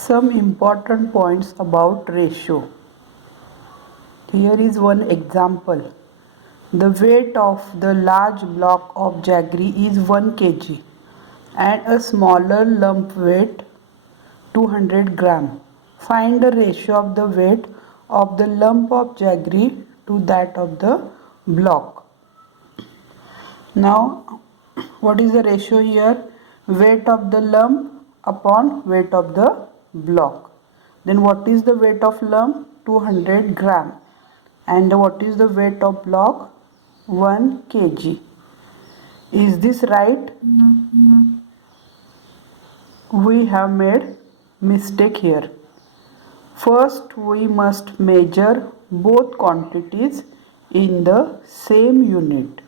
Some important points about ratio. Here is one example. The weight of the large block of jaggery is 1 kg and a smaller lump weight 200 gram. Find the ratio of the weight of the lump of jaggery to that of the block. Now, what is the ratio here? Weight of the lump upon weight of the block. Then what is the weight of lump? 200 gram. And what is the weight of block? 1 kg. Is this right? We have made mistake here. First we must measure both quantities in the same unit.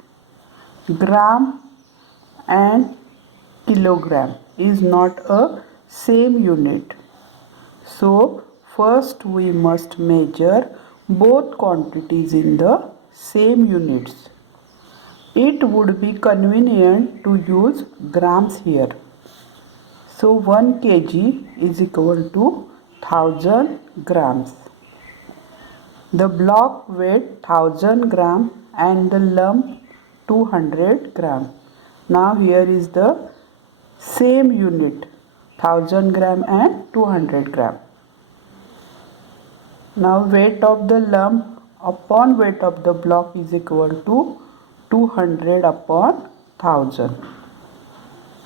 Gram and kilogram is not a same unit. So first we must measure both quantities in the same units. It would be convenient to use grams here. So 1 kg is equal to 1000 grams. The block weight 1000 gram and the lump 200 gram. Now here is the same unit 1000 gram and 200 gram. Now weight of the lump upon weight of the block is equal to 200 upon 1000.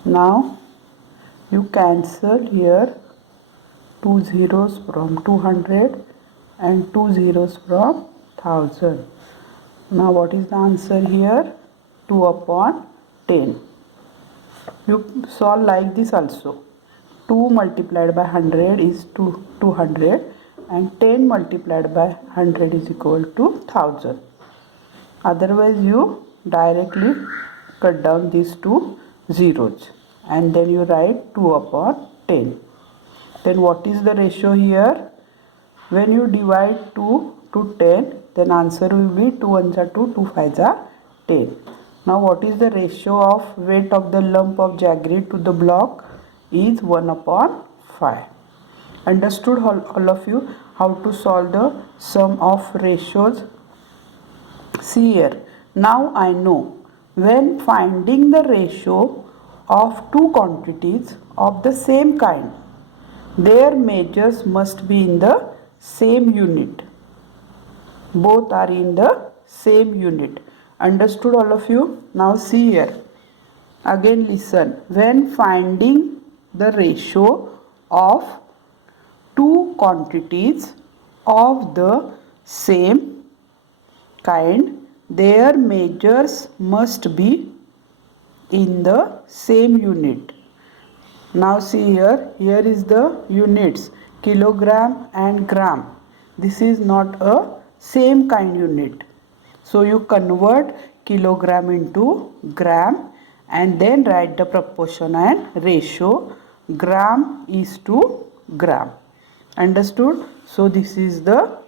Now you cancel here 2 zeros from 200 and 2 zeros from 1000. Now what is the answer here? 2 upon 10. You solve like this also. 2 multiplied by 100 is 200 and 10 multiplied by 100 is equal to 1000. Otherwise you directly cut down these two zeros and then you write 2 upon 10. Then what is the ratio here? When you divide 2 to 10, then answer will be 2 ones are 2, 2 5s are 10. Now what is the ratio of weight of the lump of jaggery to the block? Is 1 upon 5. Understood all of you how to solve the sum of ratios? See here. Now I know when finding the ratio of two quantities of the same kind, their measures must be in the same unit. Both are in the same unit. Understood all of you? Now see here. Again listen. When finding the ratio of two quantities of the same kind, their measures must be in the same unit. Now see here is the units kilogram and gram. This is not a same kind unit. So you convert kilogram into gram and then write the proportion and ratio. Gram is to gram. Understood? So this is the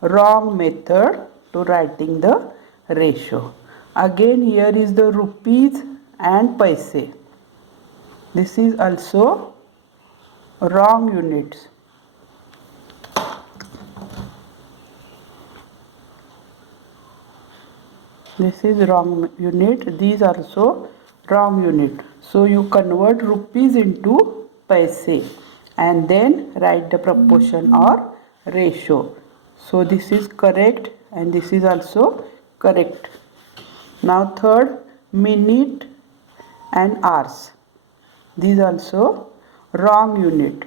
wrong method to writing the ratio. Again here is the rupees and paise. This is also wrong units. This is wrong unit. These are also wrong unit. So you convert rupees into paise and then write the proportion or ratio. So this is correct and this is also correct. Now third, minute and hours. These also wrong unit.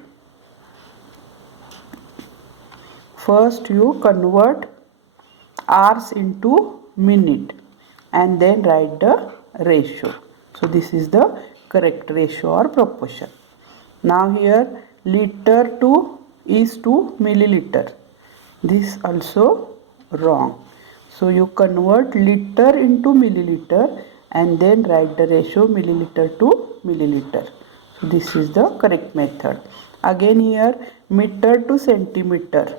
First you convert hours into minute and then write the ratio. So this is the correct ratio or proportion. Now here liter is to milliliter. This also wrong. So you convert liter into milliliter and then write the ratio milliliter to milliliter. So this is the correct method. Again here meter to centimeter.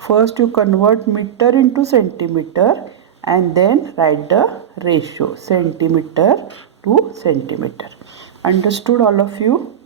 First you convert meter into centimeter and then write the ratio centimeter to centimeter. Understood all of you?